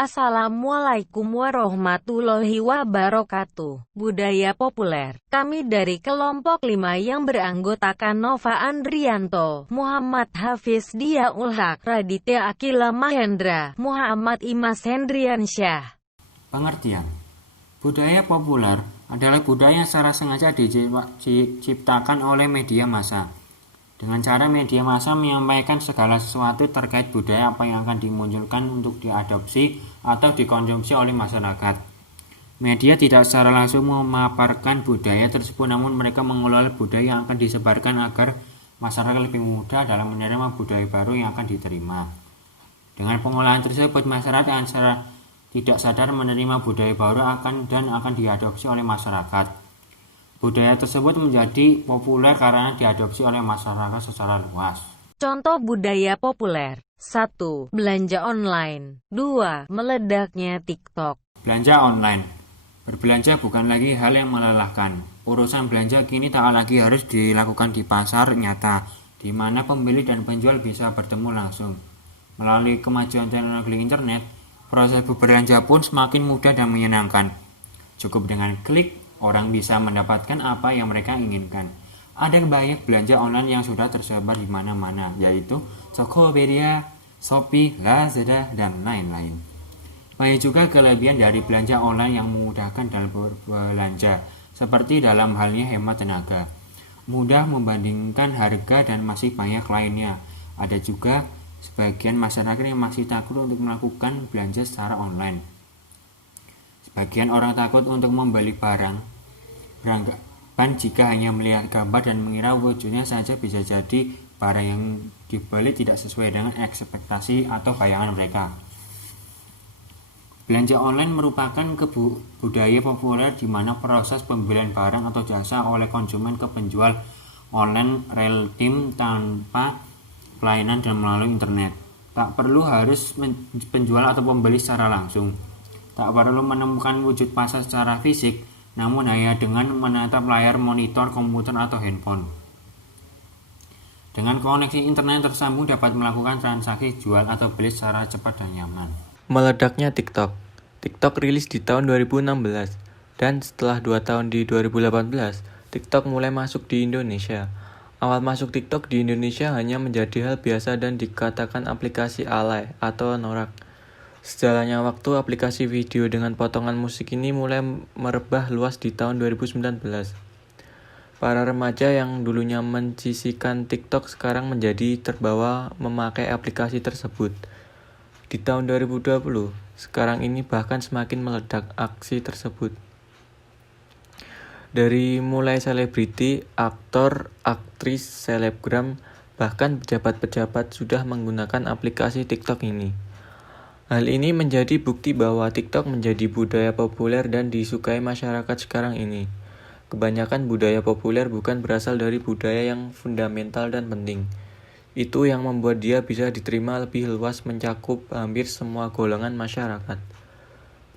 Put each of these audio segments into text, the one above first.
Assalamualaikum warahmatullahi wabarakatuh. Budaya populer. Kami dari kelompok 5 yang beranggotakan Nova Andrianto, Muhammad Hafiz Diaul Haq, Raditya Akila Mahendra, Muhammad Imas Hendriansyah. Pengertian. Budaya populer adalah budaya yang secara sengaja diciptakan oleh media massa. Dengan cara media massa menyampaikan segala sesuatu terkait budaya apa yang akan dimunculkan untuk diadopsi atau dikonsumsi oleh masyarakat. Media tidak secara langsung memaparkan budaya tersebut, namun mereka mengelola budaya yang akan disebarkan agar masyarakat lebih mudah dalam menerima budaya baru yang akan diterima. Dengan pengolahan tersebut, masyarakat akan secara tidak sadar menerima budaya baru akan diadopsi oleh masyarakat. Budaya tersebut menjadi populer karena diadopsi oleh masyarakat secara luas. Contoh budaya populer. 1. Belanja online. 2. Meledaknya TikTok. Belanja online. Berbelanja bukan lagi hal yang melelahkan. Urusan belanja kini tak lagi harus dilakukan di pasar nyata, di mana pembeli dan penjual bisa bertemu langsung. Melalui kemajuan teknologi internet, proses berbelanja pun semakin mudah dan menyenangkan. Cukup dengan klik, orang bisa mendapatkan apa yang mereka inginkan. Ada banyak belanja online yang sudah tersebar di mana-mana, yaitu Tokopedia, Shopee, Lazada, dan lain-lain. Banyak juga kelebihan dari belanja online yang memudahkan dalam berbelanja, seperti dalam halnya hemat tenaga, mudah membandingkan harga, dan masih banyak lainnya. Ada juga sebagian masyarakat yang masih takut untuk melakukan belanja secara online. Sebagian orang takut untuk membeli barang beranggapan jika hanya melihat gambar dan mengira wujudnya saja bisa jadi barang yang dibeli tidak sesuai dengan ekspektasi atau bayangan mereka. Belanja online merupakan budaya populer di mana proses pembelian barang atau jasa oleh konsumen ke penjual online real time tanpa pelayanan dan melalui internet. Tak perlu harus penjual atau pembeli secara langsung. Tak perlu menemukan wujud pasar secara fisik, namun hanya dengan menatap layar monitor komputer atau handphone. Dengan koneksi internet tersambung dapat melakukan transaksi jual atau beli secara cepat dan nyaman. Meledaknya TikTok. TikTok rilis di tahun 2016, dan setelah 2 tahun di 2018, TikTok mulai masuk di Indonesia. Awal masuk TikTok di Indonesia hanya menjadi hal biasa dan dikatakan aplikasi alay atau norak. Sejalannya waktu, aplikasi video dengan potongan musik ini mulai merebah luas di tahun 2019. Para remaja yang dulunya mencicikan TikTok sekarang menjadi terbawa memakai aplikasi tersebut. Di tahun 2020, sekarang ini bahkan semakin meledak aksi tersebut. Dari mulai selebriti, aktor, aktris, selebgram, bahkan pejabat-pejabat sudah menggunakan aplikasi TikTok ini. Hal ini menjadi bukti bahwa TikTok menjadi budaya populer dan disukai masyarakat sekarang ini. Kebanyakan budaya populer bukan berasal dari budaya yang fundamental dan penting. Itu yang membuat dia bisa diterima lebih luas mencakup hampir semua golongan masyarakat.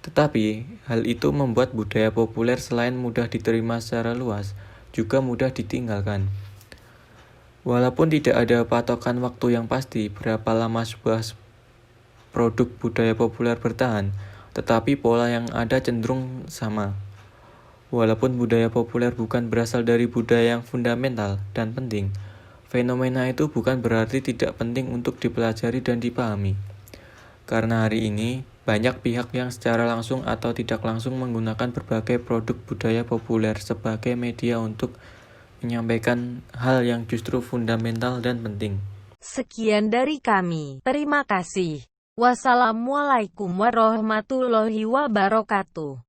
Tetapi, hal itu membuat budaya populer selain mudah diterima secara luas, juga mudah ditinggalkan. Walaupun tidak ada patokan waktu yang pasti berapa lama sebuah produk budaya populer bertahan, tetapi pola yang ada cenderung sama. Walaupun budaya populer bukan berasal dari budaya yang fundamental dan penting, fenomena itu bukan berarti tidak penting untuk dipelajari dan dipahami. Karena hari ini, banyak pihak yang secara langsung atau tidak langsung menggunakan berbagai produk budaya populer sebagai media untuk menyampaikan hal yang justru fundamental dan penting. Sekian dari kami. Terima kasih. Wassalamualaikum warahmatullahi wabarakatuh.